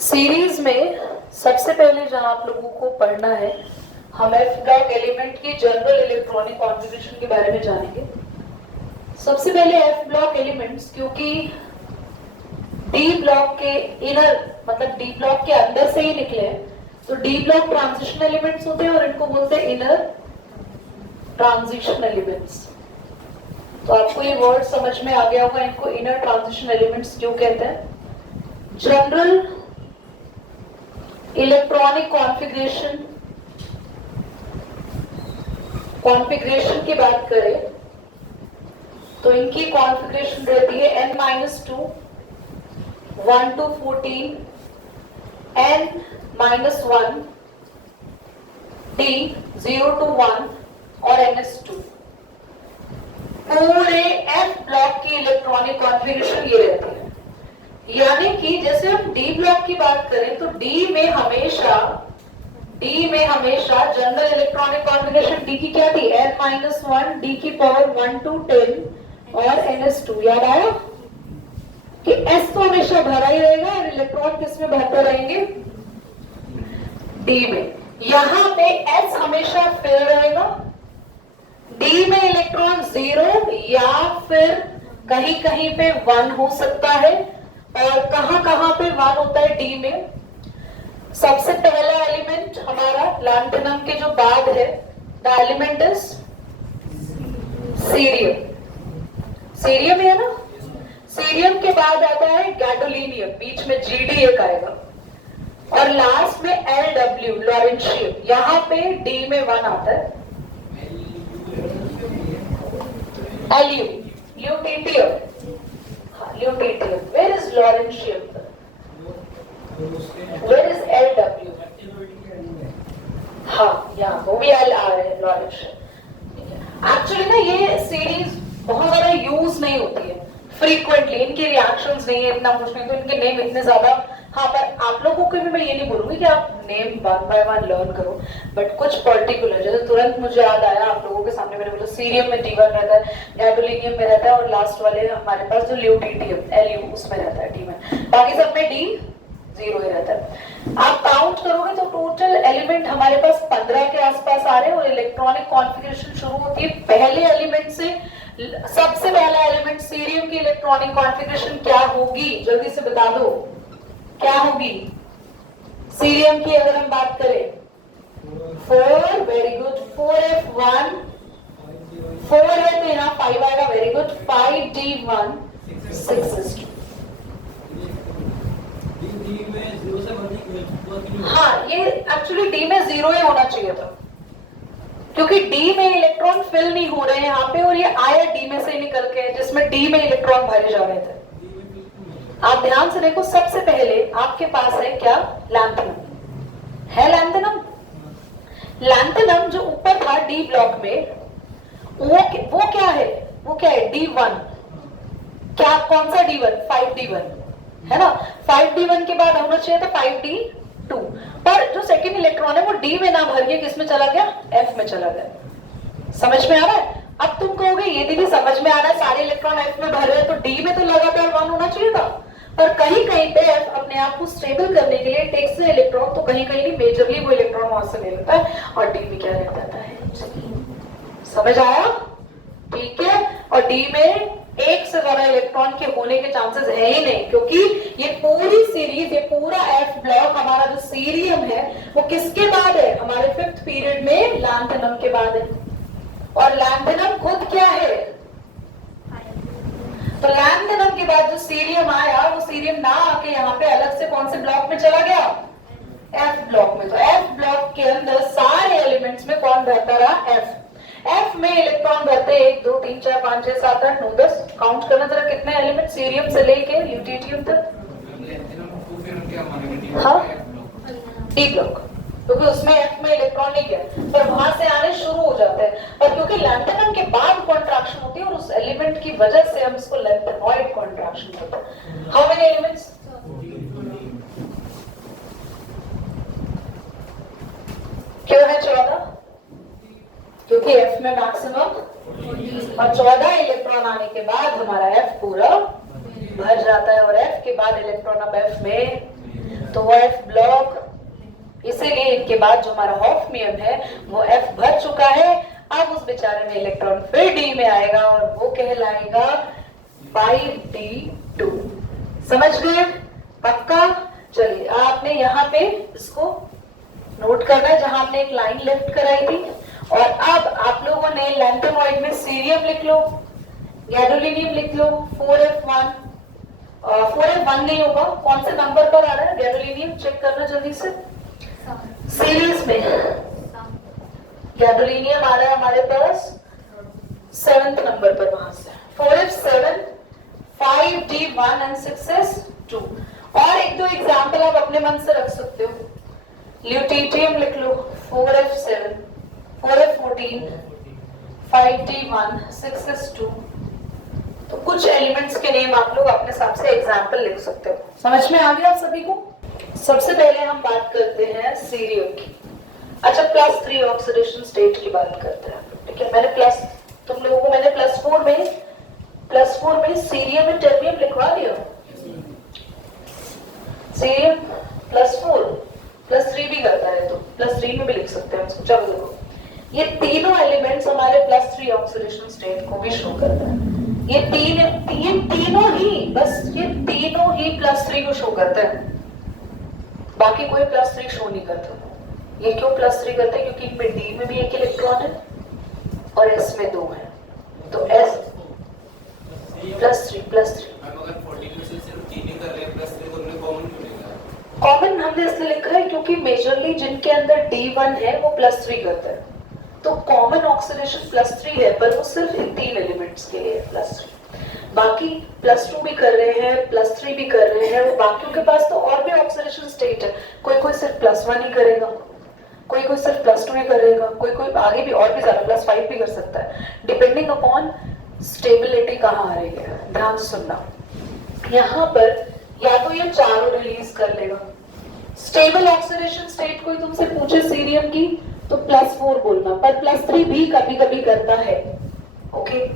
Series में सबसे पहले जहां आप लोगों को पढ़ना है, हम एफ ब्लॉक एलिमेंट की जनरल इलेक्ट्रॉनिक कॉन्फ़िगरेशन के बारे में जानेंगे। सबसे पहले एफ ब्लॉक एलिमेंट्स, क्योंकि डी ब्लॉक के इनर मतलब डी ब्लॉक के अंदर से ही निकले हैं, तो डी ब्लॉक ट्रांजिशन एलिमेंट्स होते हैं और इनको बोलते हैं इनर ट्रांजिशन एलिमेंट्स। तो आपको ये वर्ड समझ में आ गया होगा, इनको इनर ट्रांजिशन एलिमेंट्स क्यों कहते हैं। जनरल इलेक्ट्रॉनिक कॉन्फ़िगरेशन की बात करें तो इनकी कॉन्फ़िगरेशन रहती है n-2 1 to 14 n-1 d 0 to 1 और ns2। पूरे एफ ब्लॉक की इलेक्ट्रॉनिक कॉन्फ़िगरेशन ये रहती है। यानी कि जैसे हम डी ब्लॉक की बात करें तो डी में हमेशा जनरल इलेक्ट्रॉनिक कॉन्फ़िगरेशन डी की क्या थी, n-1 डी की पावर 1 to 10 और ns2। याद आया कि s तो हमेशा भरा ही रहेगा और इलेक्ट्रॉन किस में भरते रहेंगे, डी में। यहां पे s हमेशा फिल रहेगा, डी में इलेक्ट्रॉन 0 या फिर कहीं कहीं पे 1 हो सकता है, और कहां कहां पे 1 होता है डी में। सबसे पहला एलिमेंट हमारा लैंथेनम के जो बाद है, the element is cerium. Cerium है ना, सीरियम के बाद आता है गैडोलिनियम, बीच में जीडी एक आएगा, और लास्ट में एलडब्ल्यू लॉरेंशियम। यहां पे डी में 1 आता है। एल्यू lutetium, lutetium. Where is lawrencium, where is LW. हाँ, यहाँ वो भी एल आ रहे हैं, लॉरेंशियम। एक्चुअली ना ये सीरीज बहुत ज्यादा यूज नहीं होती है फ्रीक्वेंटली, इनके रिएक्शंस नहीं है इतना कुछ नहीं, तो इनके नेम इतने ज्यादा। हाँ, पर आप लोगों को भी मैं ये नहीं बोलूंगी कि आप नेम 1 by 1 लर्न करो, बट कुछ पर्टिकुलर, जैसे तुरंत मुझे याद आया आप लोगों के सामने मैंने बोला सीरियम में D1 रहता है, गैडोलिनियम में रहता है, और लास्ट वाले हमारे पास जो ल्यूटेटियम LU उसमें रहता है D1। बाकी सब में D0 ही रहता है। आप काउंट करोगे तो टोटल एलिमेंट हमारे पास 15 के आसपास आ रहे हैं, और इलेक्ट्रॉनिक कॉन्फ़िगरेशन शुरू होती है पहले एलिमेंट से। सबसे पहला एलिमेंट सीरियम की इलेक्ट्रॉनिक कॉन्फ़िगरेशन क्या होगी, जल्दी से बता दो क्या होगी सीरियम की। अगर हम बात करें 4, वेरी गुड, 4f1, 4 है तो यहाँ 5 आएगा, वेरी गुड, 5d1 6s2। हाँ, ये एक्चुअली डी में 0 ही होना चाहिए था, क्योंकि डी में इलेक्ट्रॉन फिल नहीं हो रहे हैं यहाँ पे, और ये आया डी में से निकल के, जिसमें डी में इलेक्ट्रॉन भरे जा रहे थे। आप ध्यान से देखो, सबसे पहले आपके पास है क्या, लैंथेनम है। लैंथेनम जो ऊपर था डी ब्लॉक में, वो क्या है, D1। क्या, कौन सा D1, 5d1 है ना। 5d1 के बाद होना चाहिए था 5d2, पर जो सेकेंड इलेक्ट्रॉन है वो डी में ना भर के किस में चला गया, एफ में चला गया। समझ में आ रहा है। अब तुम कहोगे ये दीदी समझ में आ रहा है, सारे इलेक्ट्रॉन एफ में भर रहे हैं तो डी में तो लगातार 1 होना चाहिए था, पर कहीं कहीं पे एफ अपने आप को स्टेबल करने के लिए टेक्स इलेक्ट्रॉन, तो कहीं कहीं नहीं, मेजरली वो इलेक्ट्रॉन वहां से ले लेता है, और डी में क्या रह जाता है। समझ आया, ठीक है। और डी में एक से ज्यादा इलेक्ट्रॉन के होने के चांसेस है ही नहीं, क्योंकि ये पूरी सीरीज, ये पूरा एफ ब्लॉक हमारा जो सीरियम है वो किसके बाद है, हमारे 5th पीरियड में लैंथेनम के बाद है। और लैंथेनम खुद क्या है, तो लैंथेनम के बाद जो सीरियम आया, वो सीरियम ना आके यहाँ पे अलग से कौन से ब्लॉक में चला गया, एफ ब्लॉक में। तो एफ ब्लॉक के अंदर सारे एलिमेंट्स में कौन रहता रहा, एफ। एफ में इलेक्ट्रॉन रहते हैं 1 2 3 4 5 6 7 8 9 10। काउंट करना जरा, कितने एलिमेंट सीरियम से लेके ल्यूटेटियम तक। हाँ, डी ब्लॉक, क्योंकि उसमें एफ में इलेक्ट्रॉन नहीं गया, पर वहां से आने शुरू हो जाते हैं। और क्योंकि लैंथेनम के बाद कॉन्ट्रैक्शन होती है, और उस एलिमेंट की वजह से हम इसको लैंथेनॉइड कॉन्ट्रैक्शन कहते हैं। हाउ मेनी एलिमेंट्स, क्यों है 14, क्योंकि एफ में मैक्सिमम, और 14 इलेक्ट्रॉन आने के बाद हमारा एफ पूरा भर जाता है, और एफ के बाद इलेक्ट्रॉन अब एफ में तो वो F ब्लॉक, इसीलिए इनके बाद जो हमारा हॉफनियम है वो F भर चुका है। अब उस बेचारे में इलेक्ट्रॉन फिर D में आएगा और वो कहलाएगा 5d2। समझ गए? पक्का? चलिए आपने यहाँ पे इसको नोट करना है जहां हमने एक लाइन लेफ्ट कराई थी। और अब आप लोगों ने लैंथेनॉइड में सीरियम लिख लो, गैडोलिनियम लिख लो 4f1। 4f1 नहीं होगा, कौन से नंबर पर आ रहा है गैडोलिनियम, चेक करना जल्दी से। सीरीज में गैडोलिनियम आ रहा है हमारे पास 7th नंबर पर, वहां से 4f7, 5d1 एंड 6s2। और एक दो एग्जाम्पल आप अपने मन से रख सकते हो। ल्यूटीटियम लिख लो 4f7, 4f14, 5d1, 6s2। तो कुछ एलिमेंट्स के नेम आप लोग अपने हिसाब से एग्जाम्पल लिख सकते हो। समझ में आ गया आप सभी को? सबसे पहले हम बात करते हैं सीरियम की। अच्छा, +3 ऑक्सीडेशन स्टेट की बात करते हैं। ठीक है, मैंने तुम लोगों को मैंने +4 में सीरियम एंड टर्बियम लिखवा दिया। सीरियम +4, +3 भी करता है तो +3 में भी लिख सकते हैं उसको। चलो देखो, ये तीनों एलिमेंट्स हमारे +3 ऑक्सीडेशन स्टेट को भी शो करता है। ये तीनों ही, बस ये तीनों ही +3 को शो करता है, बाकी कोई +3 शो नहीं करता। ये क्यों +3 करते हैं? क्योंकि इनमें D में भी एक इलेक्ट्रॉन है और S में 2 है, तो S +3। कॉमन हमने इसलिए लिखा है क्योंकि मेजरली जिनके अंदर D1 है वो +3 करता है, तो कॉमन ऑक्सीडेशन +3 है, पर वो सिर्फ इन 3 एलिमेंट्स के लिए है +3। बाकी +2 भी कर रहे हैं, +3 भी कर रहे हैं, वो बाकियों के पास तो और भी ऑक्सीडेशन स्टेट है। कोई सिर्फ +1 ही करेगा, कोई सिर्फ +2 ही करेगा, कोई आगे भी और भी ज्यादा +5 भी कर सकता है, डिपेंडिंग अपॉन स्टेबिलिटी कहाँ आ रही है। ध्यान से सुनना, यहाँ पर या तो ये चारों रिलीज कर लेगा। स्टेबल ऑक्सीडेशन स्टेट कोई तुमसे पूछे सीरियम की तो +4 बोलना, पर +3 भी कभी कभी करता है। ओके,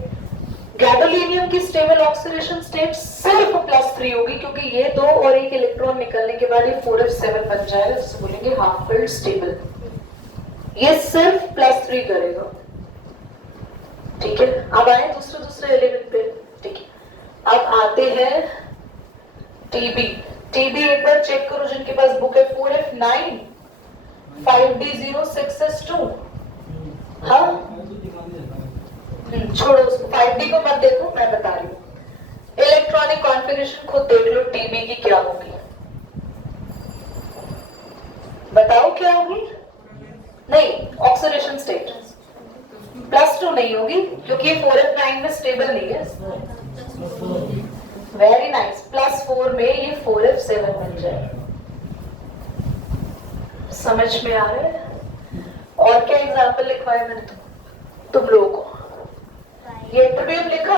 गैडोलिनियम की स्टेबल ऑक्सीडेशन स्टेट सिर्फ +3 होगी, क्योंकि ये 2 और 1 इलेक्ट्रॉन निकलने के बाद ये 4f7 बन जाएगा, जिसे बोलेंगे हाफ फिल्ड स्टेबल। ये सिर्फ +3 करेगा। ठीक है, अब आए दूसरे एलिमेंट पे। ठीक है, अब आते हैं टीबी एक बार चेक करो जिनके पास बुक है। 4f9, 5d0, 6s2। हाँ, छोड़ो उसको, 5d को मत देखो, मैं बता रही हूँ। इलेक्ट्रॉनिक कॉन्फ़िगरेशन खुद देख लो टीबी की क्या होगी, बताओ क्या होगी? नहीं, ऑक्सीडेशन स्टेट +2 नहीं होगी, क्योंकि ये 4f9 में स्टेबल नहीं है। वेरी नाइस, +4 में ये 4f7 बन जाए। समझ में आ रहा है? और क्या एग्जाम्पल लिखवाया मैंने तुम लोगों को? ये ट्रिबियम लिखा।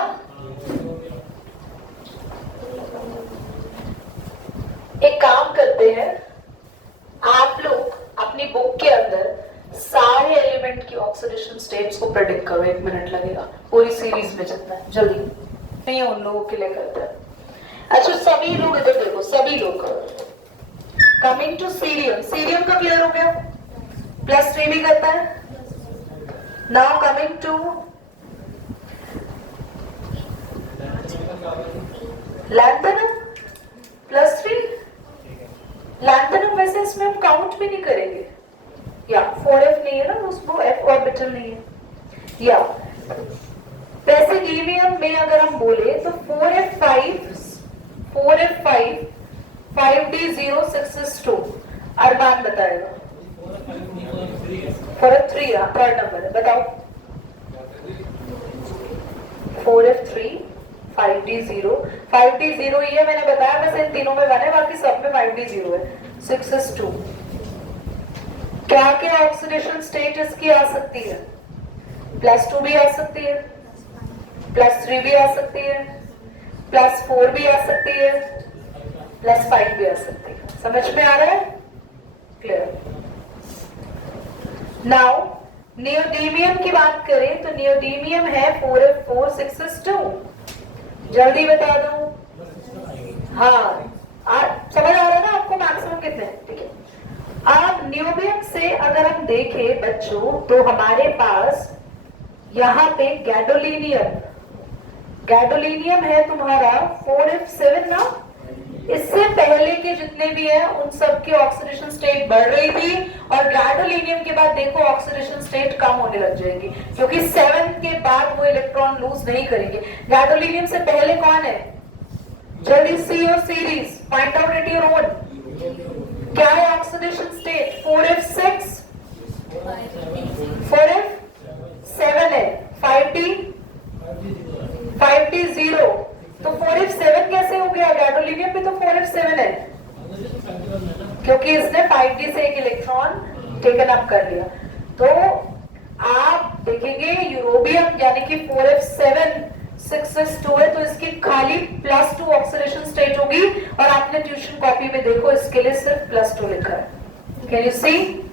एक काम करते हैं, आप लोग अपनी बुक के अंदर सारे एलिमेंट की ऑक्सीडेशन स्टेट्स को प्रेडिक्ट करो। 1 मिनट लगेगा पूरी सीरीज में जितना है, जल्दी नहीं उन लोगों के लिए करते हैं। अच्छा, सभी लोग इधर देखो, सभी लोग कमिंग टू सीरियम का क्लियर हो गया, +3 भी करता है। Now coming to lanthanum, +3। Lanthanum वैसे इसमें हम काउंट भी नहीं करेंगे, या 4f नहीं है ना, उसको f ऑर्बिटल नहीं है। या वैसे हीलियम में अगर हम बोले तो 4f5, 5d0, 6s2। अरमान बताएगा। 4f3 थर्ड नंबर है, बताओ। 4f3, 5d0 ये मैंने बताया, बस इन तीनों में 1 है, बाकी सब में 5d0 है। 6s2। क्या क्या ऑक्सीडेशन स्टेट इसकी आ सकती है? +2 भी आ सकती है, +3 भी आ सकती है, +4 भी आ सकती है, +5 भी आ सकती है। समझ में आ रहा है? क्लियर? नाउ नियोडीमियम की बात करें तो नियोडीमियम है 4f4, 6s2। जल्दी बता दो। हाँ, समझ आ रहा है ना आपको मैक्सिमम कितने हैं, ठीक है। अब न्यूबियम से अगर हम देखें बच्चों तो हमारे पास यहाँ पे गैडोलीनियम है तुम्हारा 4f7 ना। इससे पहले के जितने भी है उन सब की ऑक्सीडेशन स्टेट बढ़ रही थी और गैडोलीनियम के बाद देखो ऑक्सीडेशन स्टेट कम होने लग जाएगी क्योंकि 7 के बाद वो इलेक्ट्रॉन लूज नहीं करेंगे। गैडोलीनियम से पहले कौन है, जल्दी सी और series find out at your own. क्या है ऑक्सीडेशन स्टेट, 4f6 4f7 है, 5t0। तो 4f7 कैसे हो गया, गैडोलीनियम भी तो 4f7 है क्योंकि इसने 5d से एक इलेक्ट्रॉन टेकन अप कर लिया। तो आप देखेंगे यूरोबियम यानी कि 4f7 6s2 है तो इसकी खाली +2 ऑक्सीडेशन स्टेट होगी और आपने ट्यूशन कॉपी में देखो इसके लिए सिर्फ +2 लिखा है। कैन यू सी,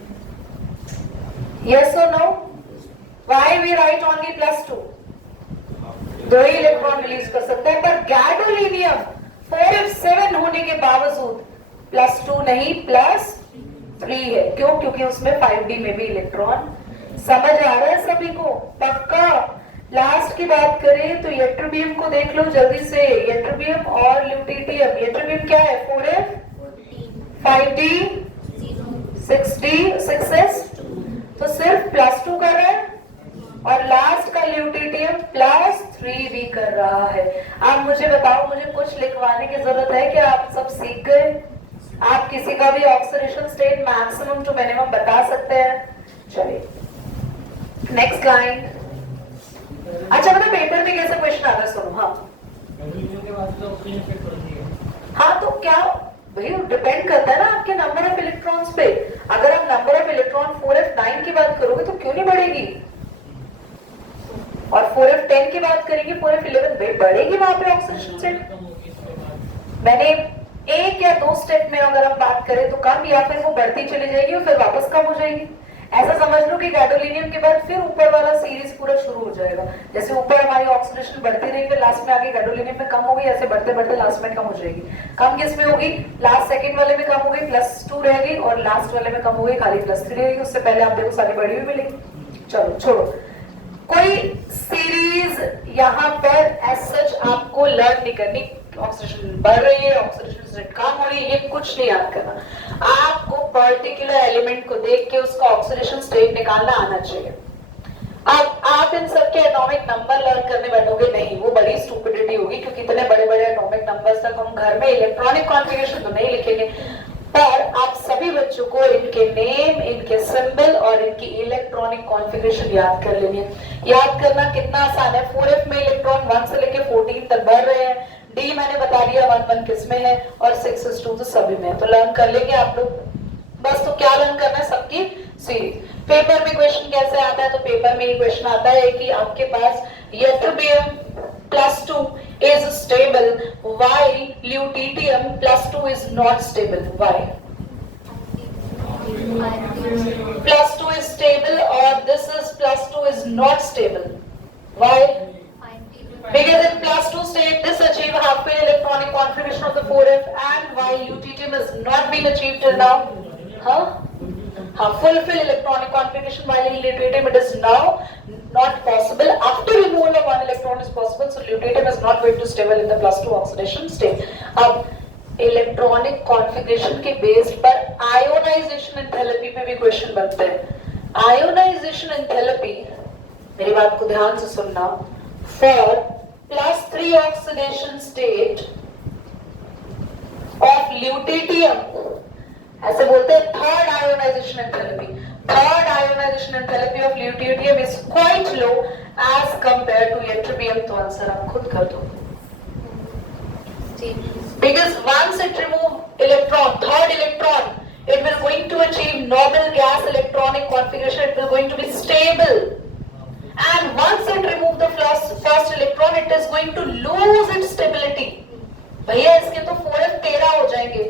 यस और no, why we write only +2? दो ही इलेक्ट्रॉन रिलीज कर सकते हैं पर गैडोलीनियम 4f7 होने के बावजूद +2 नहीं +3 है। क्यों, क्योंकि उसमें 5d में भी इलेक्ट्रॉन। समझ आ रहा है सभी को, पक्का? लास्ट की बात करें तो यट्रोबियम को देख लो जल्दी से, यट्रोबियम और ल्यूटिटियम। यट्रोबियम क्या है, 4f 5d 6d 6s तो सिर्फ +2 कर रहा है और लास्ट का ल्यूटिटियम +3 भी कर रहा है। आप मुझे बताओ, मुझे कुछ लिखवाने की जरूरत है क्या? आप सब सीख गए? आप किसी का भी oxidation state maximum to minimum बता सकते हैं? चलिए नेक्स्ट लाइन। अच्छा मतलब पेपर में कैसा क्वेश्चन आता है, सुनो। हाँ तो क्या भाई डिपेंड करता है ना आपके नंबर ऑफ इलेक्ट्रॉन्स पे। अगर आप नंबर ऑफ इलेक्ट्रॉन 4f9 की बात करोगे तो क्यों नहीं बढ़ेगी, और 4f10 की बात करेंगे 4f11 बढ़ेगी वहां पे ऑक्सीडेशन स्टेट। मैंने एक या दो स्टेप में अगर हम बात करें तो कम, या फिर वो बढ़ती चली जाएगी और फिर वापस कम हो जाएगी। ऐसा समझ लो कि गैडोलीनियम के बाद फिर ऊपर वाला सीरीज पूरा शुरू हो जाएगा। जैसे ऊपर हमारी ऑक्सीडेशन बढ़ती रही फिर लास्ट में आगे गैडोलीनियम में कम हो गई, ऐसे बढ़ते बढ़ते लास्ट में कम हो जाएगी। कम किस में होगी, लास्ट सेकंड वाले में कम हो गई +2 रहेगी और लास्ट वाले में कम हो गई खाली +3 रहेगी। उससे पहले आप देखो सारी बढ़ी हुई मिलेगी। चलो छोड़ो, कोई सीरीज यहाँ पर एज सच आपको लर्न नहीं करनी। ऑक्सीडेशन बढ़ रही है, ऑक्सीडेशन स्टेट कम हो रही है, ये कुछ नहीं याद करना। आपको पर्टिकुलर एलिमेंट को देख के उसका ऑक्सीडेशन स्टेट निकालना आना चाहिए। अब आप इन सब के एटॉमिक नंबर लर्न करने बैठोगे नहीं, वो बड़ी स्टूपिडिटी होगी क्योंकि इतने बड़े बड़े एटॉमिक नंबर्स तक हम घर में इलेक्ट्रॉनिक कॉन्फ़िगरेशन तो नहीं लिखेंगे। पर आप सभी बच्चों को इनके नेम, इनके सिंबल और इनकी इलेक्ट्रॉनिक कॉन्फ़िगरेशन याद कर लेनी है। याद करना कितना आसान है। 4f में इलेक्ट्रॉन 1 से लेकर 14 तक बढ़ रहे हैं। डी मैंने बता दिया 1 किस में है और 6s2 तो सभी में है, तो लर्न कर लेंगे आप लोग। बस तो क्या लर्न करना है, सबकी सीरीज। पेपर में क्वेश्चन कैसे आता है, तो पेपर में ये क्वेश्चन आता है कि आपके पास यट्रोबियम +2 is stable while lutetium +2 is not stable. Why? +2 is stable or this is +2 is not stable. Why? Because in +2 state this achieve half-fill electronic configuration of the 4f, and while lutetium has not been achieved till now, fulfill electronic configuration while in lutetium it is now not possible. After removal of 1 electron is possible, so lutetium is not going to stable in the +2 oxidation state. अब electronic configuration के base पर ionisation enthalpy पे भी question बनते हैं। Ionisation enthalpy, मेरी बात को ध्यान से सुनना, for +3 oxidation state of lutetium, ऐसे बोलते हैं third ionization enthalpy. Third ionization enthalpy of lutetium is quite low as compared to ytterbium. तो आंसर आप खुद कर दो। Because once it remove electron, third electron, it will going to achieve normal gas electronic configuration. It will going to be stable. And once it remove the first electron, it is going to lose its stability. भैया इसके तो 4f13 हो जाएंगे,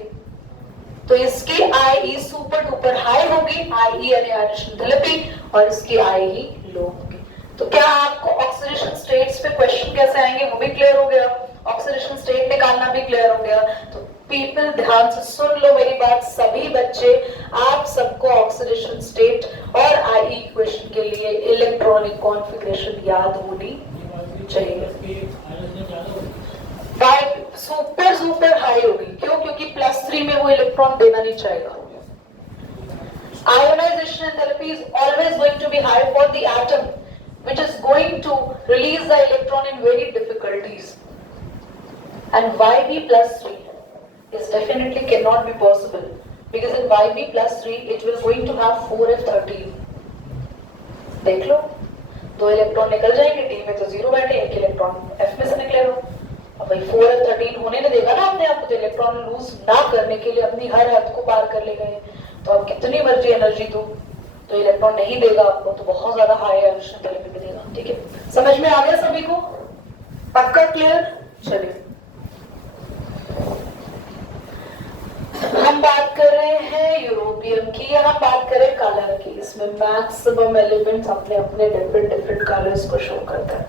तो इसकी IE super duper high होगी, IE यानी ionisation enthalpy, और इसकी IE लो होगी। तो क्या आपको ऑक्सीडेशन स्टेट्स पे क्वेश्चन कैसे आएंगे वो भी क्लियर हो गया, ऑक्सीडेशन स्टेट निकालना भी क्लियर हो गया। तो पीपल ध्यान से सुन लो मेरी बात, सभी बच्चे, आप सबको ऑक्सीडेशन स्टेट और आई इक्वेशन के लिए इलेक्ट्रॉनिक कॉन्फ़िगरेशन याद होनी चाहिए। सुपर सुपर हाई होगी, क्यों? क्योंकि +3 में वो इलेक्ट्रॉन देना नहीं चाहेगा। Ionization enthalpy is always going to be high for the atom, which is going to release the electron in very difficulties. And Yb+3 is definitely cannot be possible, because in Yb+3 it will going to have 4f13. देख लो, 2 electron निकल जाएंगे, D में तो 0 बैठे, 1 electron F में से निकलेगा। अब भाई 4f13 होने नहीं देगा ना अपने आप को, तो इलेक्ट्रॉन लूज ना करने के लिए अपनी हर हद को पार कर ले गए। तो आप कितनी मर्जी एनर्जी दो तो इलेक्ट्रॉन नहीं देगा आपको, तो बहुत ज्यादा हाई आयोनाइजेशन एनर्जी भी देगा। ठीक है, समझ में आ गया सभी को? पक्का क्लियर? चलिए हम बात कर रहे हैं यूरोपियम की, हम बात कर रहे हैं कलर की। इसमें मैक्सिमम एलिमेंट्स अपने अपने डिफरेंट कलर्स को शो करता है।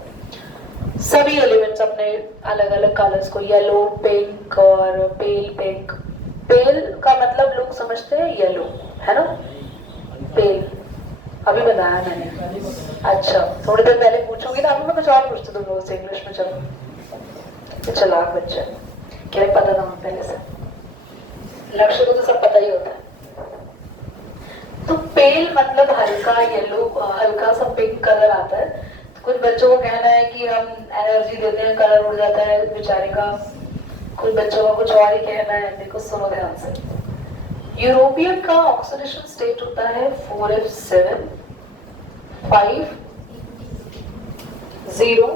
सभी एलिमेंट्स अपने अलग अलग कलर्स को, येलो, पिंक और पेल पिंक। पेल का मतलब लोग समझते हैं येलो, है ना? पेल अभी बताया मैंने। अच्छा, थोड़ी देर पहले पूछोगी ना, अभी मैं कुछ और पूछती तुम लोगों से इंग्लिश में। चलो, चलाक बच्चा, क्या पता था मुझे पहले से। लक्ष्य को तो सब पता ही होता है। तो पेल मतलब हल्का येलो, हल्का सा पिंक कलर आता है। तो कुछ बच्चों को कहना है कि हम एनर्जी देते हैं, कलर उड़ जाता है बेचारे का। कुछ बच्चों का कुछ और ही कहना है। देखो सुनो ध्यान से, यूरोपियम का ऑक्सीडेशन स्टेट होता है 4f7 5 0।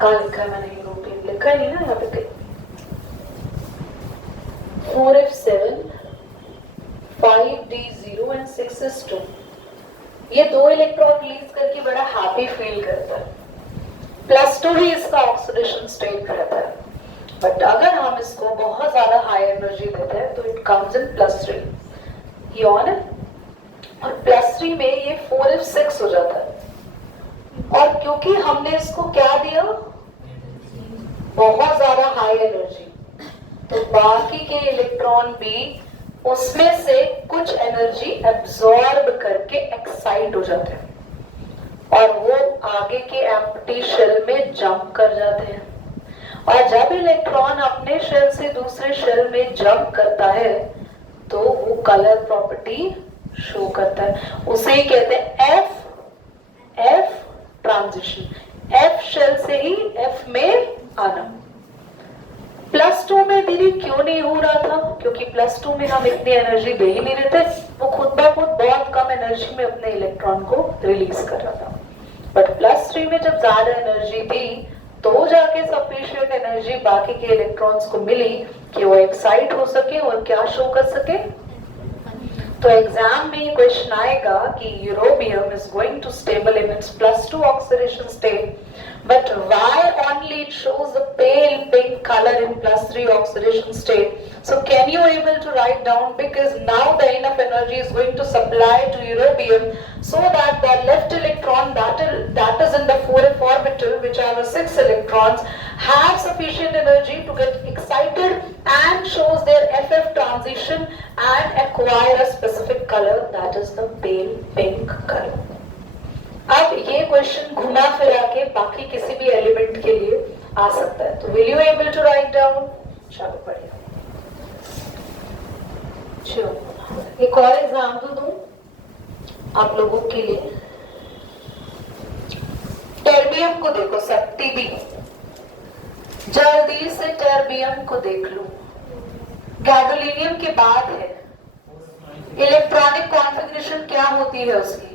कहाँ लिखा है मैंने यूरोपियम? लिखा ही नहीं ना यहाँ पे कहीं। 4f7 5d0 and 6s2। ये 2 इलेक्ट्रॉन रिलीज करके बड़ा हैप्पी फील करता है। +2 ही इसका ऑक्सीडेशन स्टेट रहता है। बट अगर हम इसको बहुत ज्यादा हाई एनर्जी देते हैं तो इट कम्स इन +3 ये ऑन है, और +3 में ये 4f6 हो जाता है। और क्योंकि हमने इसको क्या दिया, बहुत ज्यादा हाई एनर्जी, तो बाकी के इलेक्ट्रॉन भी उसमें से कुछ एनर्जी एब्जॉर्ब करके एक्साइट हो जाते हैं और वो आगे के एम्प्टी शेल में जंप कर जाते हैं। और जब इलेक्ट्रॉन अपने शेल से दूसरे शेल में जंप करता है तो वो कलर प्रॉपर्टी शो करता है। उसे ही कहते हैं एफ ट्रांजिशन। एफ शेल से ही एफ में आना। +2 में दीदी क्यों नहीं हो रहा था? क्योंकि +2 में हम इतनी एनर्जी दे ही नहीं रहे थे, वो खुद ब खुद बहुत कम एनर्जी में अपने इलेक्ट्रॉन को रिलीज कर रहा था। बट +3 में जब ज्यादा एनर्जी थी तो जाके सफिशिएंट एनर्जी बाकी के इलेक्ट्रॉन्स को मिली कि वो एक्साइट हो सके और क्या शो कर सके। तो एग्जाम में ये क्वेश्चन आएगा कि यूरोबियम is going to stable in its +2 oxidation state, but why only it shows the pale pink color in +3 oxidation state? So can you able to write down, because now the enough energy is going to supply to eurobium so that the left electron that is in the 4f orbital, which are the 6 electrons, have sufficient energy to get excited and shows their FF transition and acquire a specific color, that is the pale pink color. अब ये question घुमा फिरा के बाकी किसी भी element के लिए आ सकता है। तो will you able to write down? चलो बढ़िया। चलो एक और एग्जाम्पल दूं आप लोगों के लिए। टर्बियम को देखो सब, टीबी। जल्दी से टर्बियम को देख लो। गैडोलिनियम के बाद है। इलेक्ट्रॉनिक कॉन्फ़िगरेशन क्या होती है उसकी?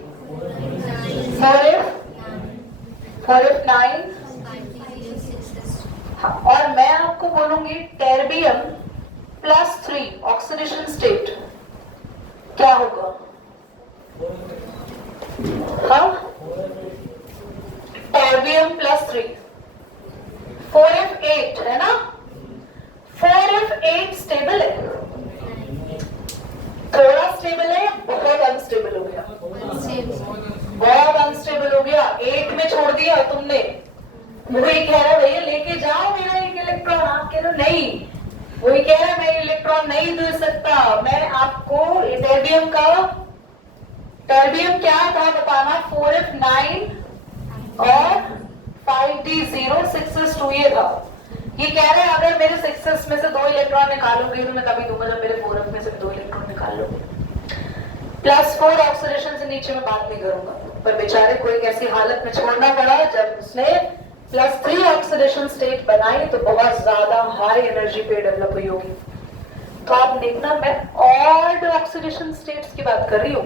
4f9। हाँ, और मैं आपको बोलूंगी टर्बियम +3 ऑक्सीडेशन स्टेट क्या होगा? हाँ, टर्बियम +3 4f8 है ना? 4f8 स्टेबल है? थोड़ा स्टेबल है या बहुत अनस्टेबल हो गया? बहुत अनस्टेबल हो गया। 8 में छोड़ दिया तुमने। वो ये कह रहा है भैया लेके जाओ मेरा एक इलेक्ट्रॉन, आप कह रहे हो नहीं नहीं, वही कह रहा है मैं इलेक्ट्रॉन नहीं दे सकता। मैं आपको टर्बियम क्या था बताना, 4f9 और 5d0 6s2 ये था। ये कह रहे हैं अगर मेरे 6s में से 2 इलेक्ट्रॉन निकालूंगी तो मैं तभी दूंगा जब मेरे 4f में से 2 इलेक्ट्रॉन निकाल लूंगी। +4 ऑक्सीडेशन से नीचे मैं बात नहीं करूंगा, पर बेचारे को एक ऐसी हालत में छोड़ना पड़ा जब उसने +3 ऑक्सीडेशन स्टेट बनाई तो बहुत ज्यादा हाई एनर्जी पे डेवलप हुई होगी। तो आप देखना मैं ऑड ऑक्सीडेशन स्टेट्स की बात कर रही हूँ,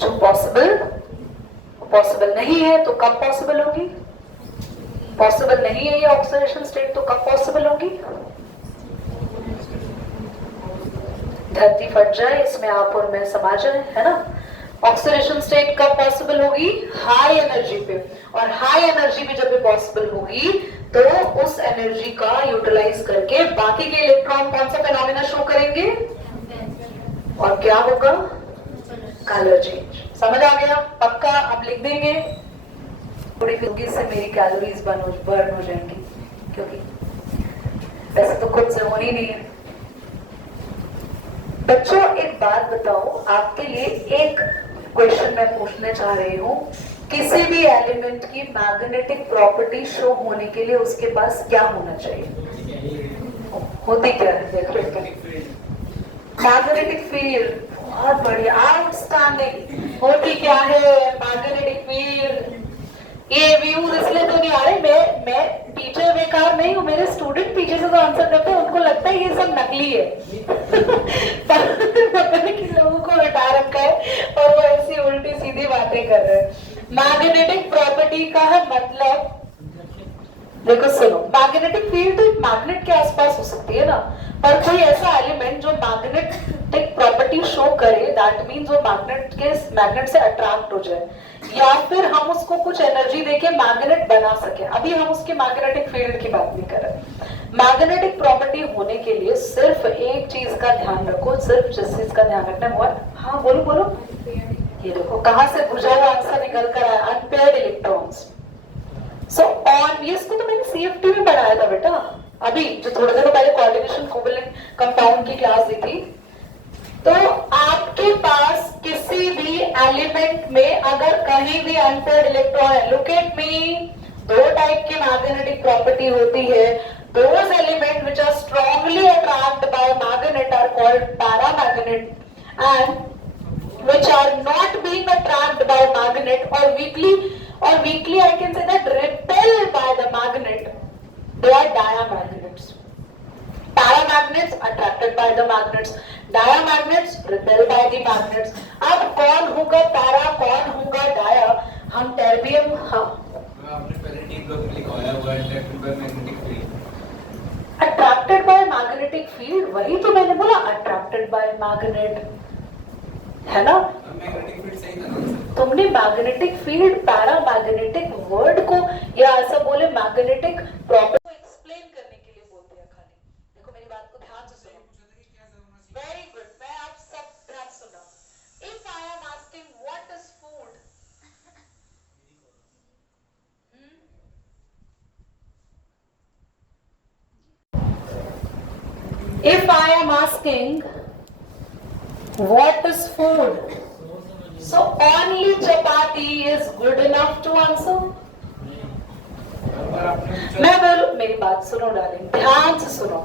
जो पॉसिबल नहीं है तो कब पॉसिबल होगी, पॉसिबल नहीं है ये ऑक्सीडेशन स्टेट तो कब पॉसिबल होगी। धरती फट जाए इसमें आप और मैं समा जाए, है ना। ऑक्सीडेशन स्टेट कब पॉसिबल होगी, हाई एनर्जी पे, और हाई एनर्जी पे जब भी पॉसिबल होगी तो उस एनर्जी का यूटिलाइज करके बाकी के इलेक्ट्रॉन कौन सा फेनोमेना शो करेंगे, और क्या होगा, कलर चेंज। समझ आ गया, पक्का आप लिख देंगे। थोड़ी फिर से मेरी कैलोरीज बर्न हो जाएंगी, क्योंकि वैसे तो खुद से होनी नहीं है। बच्चों एक बात बताओ, आपके लिए एक क्वेश्चन मैं पूछने चाह रही हूँ, किसी भी एलिमेंट की मैग्नेटिक प्रॉपर्टी शो होने के लिए उसके पास क्या होना चाहिए, होती क्या है, देखो मैग्नेटिक फील्ड, बहुत बढ़िया, आउटस्टैंडिंग। होती क्या है मैग्नेटिक फील्ड। ये व्यूज इसलिए तो नहीं आ रहे, मैं टीचर बेकार नहीं हूँ, मेरे स्टूडेंट पीछे से तो आंसर करते हैं, उनको लगता है ये सब नकली है कि लोगों को हटा रखा है और वो ऐसी उल्टी सीधी बातें कर रहे हैं। मैग्नेटिक प्रॉपर्टी का है मतलब, देखो सुनो, मैग्नेटिक फील्ड तो मैग्नेट के आसपास हो सकती है ना, पर कोई ऐसा एलिमेंट जो मैग्नेटिक प्रॉपर्टी शो करे, दैट मीन्स वो मैग्नेट से अट्रैक्ट हो जाए, या फिर हम उसको कुछ एनर्जी देके मैग्नेट बना सके। अभी हम उसके मैग्नेटिक फील्ड की बात नहीं कर रहे। मैग्नेटिक प्रॉपर्टी होने के लिए सिर्फ एक चीज का ध्यान रखो, सिर्फ जिस चीज का ध्यान रखना है वो, हाँ बोलो, ये देखो कहां से बुझा हुआ आंसर निकल कर आया, अनपेयर्ड इलेक्ट्रॉन्स। सो ऑन ये, इसको तो मैंने सीएफटी में पढ़ाया था बेटा, अभी जो थोड़ी देर पहले कोऑर्डिनेशन कोवैलेंट कंपाउंड की क्लास दी थी। तो आपके पास किसी भी एलिमेंट में अगर कहीं भी अनपेयर्ड इलेक्ट्रॉन है, लुक एट मी, 2 टाइप की मैग्नेटिक प्रॉपर्टी होती है। Those element which are strongly attracted by magnet are called paramagnet, and which are not being attracted by magnet or weakly I can say that repelled by the magnet, they are diamagnets. Paramagnets attracted by the magnets, diamagnets repelled by the magnets. अब कौन होगा para, कौन होगा dia, हम terbium, हाँ आपने पहले T block में लिखवाया हुआ है attracted by magnetic field, attracted by magnetic field, वही तो मैंने बोला, अट्रैक्टेड बाय मैग्नेट, है ना। मैग्नेटिक फील्ड सही था ना, तुमने मैग्नेटिक फील्ड पैरामैग्नेटिक वर्ड को या ऐसा बोले मैग्नेटिक प्रॉपर्टी को एक्सप्लेन करने के लिए बोल दिया खाली। देखो मेरी बात को ध्यान से सुनो, वेरी गुड, मैं आप सब ध्यान सुनो। If I am asking what is food, if I am asking what is food, so only chapati is good enough to answer. मैं बोलूं, मेरी बात सुनो डार्लिंग, ध्यान से सुनो,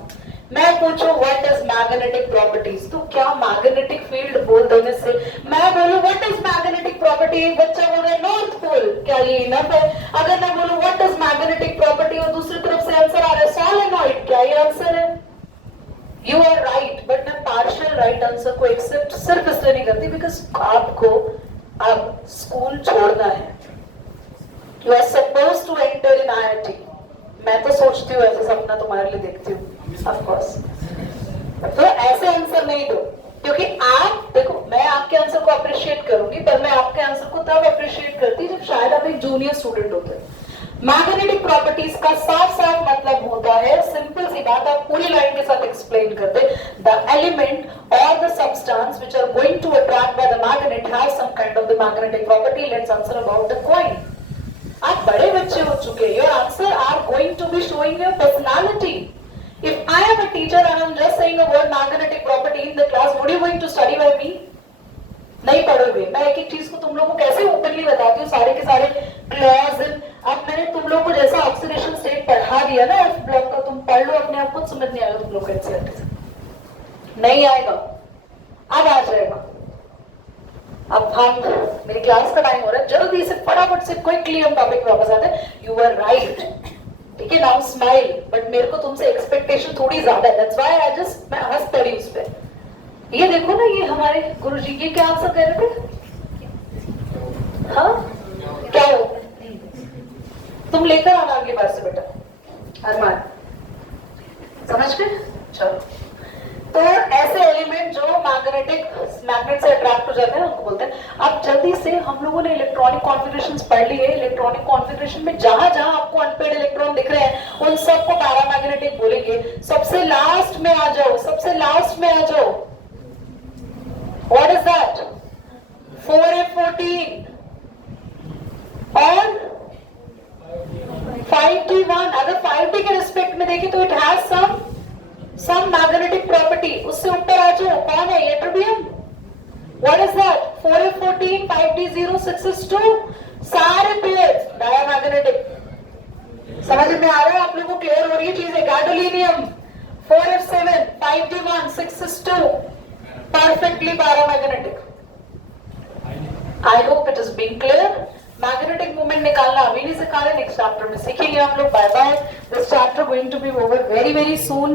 मैं पूछूं व्हाट इज मैग्नेटिक प्रॉपर्टीज, तो क्या मैग्नेटिक फील्ड बोल देने से मैं बोलूं व्हाट इज मैग्नेटिक प्रॉपर्टी, एक बच्चा बोल रहा है नॉर्थ पोल, क्या ये इनफ है। अगर मैं बोलूं व्हाट इज मैग्नेटिक प्रॉपर्टी और दूसरी तरफ से आंसर आ रहा है सोलेनॉइड, क्या ये आंसर है। You are right, but मैं partial right answer को accept सिर्फ इसलिए नहीं करती because आपको अब स्कूल छोड़ना है। You are supposed to enter in IIT. मैं तो सोचती हूँ ऐसा सपना तुम्हारे लिए देखती हूँ, of course. तो ऐसे आंसर नहीं दो, क्योंकि आप देखो मैं आपके आंसर को अप्रिशिएट करूंगी, पर मैं आपके आंसर को तब अप्रिशिएट करती जब शायद आप एक जूनियर स्टूडेंट होते हैं। मैग्नेटिक प्रॉपर्टीज का साफ साफ मतलब होता है, सिंपल सी बात, आप पूरी लाइन के साथ एक्सप्लेन कर दे, द एलिमेंट और the substance which are going to attract by the magnet have some kind of the magnetic property. Let's answer about the coin. आप बड़े बच्चे हो चुके हैं, your answer are going to be showing your personality. If I am a teacher and I'm just saying a word magnetic property in the class, what are you going to study by me? नहीं पढ़ोगे. मैं एक एक चीज को तुम लोगों को कैसे ओपनली बताती हूँ, सारे के सारे क्लॉज. अब मैंने तुम लोगों को जैसा ऑक्सीडेशन स्टेट पढ़ा दिया ना एफ ब्लॉक का, तुम पढ़ लो अपने आप, खुद समझ नहीं आएगा तुम लोग को एनसीईआरटी से. नहीं आएगा, अब आ जाएगा. अब हम, मेरी क्लास का टाइम हो रहा है, जल्दी से फटाफट से क्विकली हम टॉपिक पे वापस आते हैं. यू वर राइट, ठीक है. Now smile. बट मेरे को तुमसे एक्सपेक्टेशन थोड़ी ज्यादा है, दैट्स व्हाई आई जस्ट, मैं हंस पड़ी उस पे. ये देखो ना, ये हमारे गुरुजी, ये क्या आंसर कह रहे थे? हाँ, क्या हो? तुम लेकर आना अगली बार से बेटा. अरमान, समझ गए? चलो. तो ऐसे एलिमेंट जो मैग्नेट से अट्रैक्ट हो जाते हैं उनको बोलते हैं. अब जल्दी से, हम लोगों ने इलेक्ट्रॉनिक कॉन्फ़िगरेशंस पढ़ लिए. इलेक्ट्रॉनिक कॉन्फ़िगरेशन में जहां जहां आपको अनपेड इलेक्ट्रॉन दिख रहे हैं उन सबको पैरामैग्नेटिक बोलेंगे. सबसे लास्ट में आ जाओ, सबसे लास्ट में आ जाओ. What is that? 4f14 और 5d1. अगर 5d के रिस्पेक्ट में देखें तो it has some magnetic property. उससे ऊपर आ जाओ, कौन है? यट्रोबियम. What is that? 4f14, 5d0, 6s2. सारे पेयर्स डायमैग्नेटिक. समझ में आ रहा है आप लोगों को? क्लियर हो रही है चीजें? Gadolinium 4f7, 5d1, 6s2. Perfectly paramagnetic. I hope it is being clear. Magnetic moment निकालना अभी नहीं सिखा रहे, नेक्स्ट चैप्टर में सीखेंगे हम लोग. Bye bye. This chapter going to be over very soon.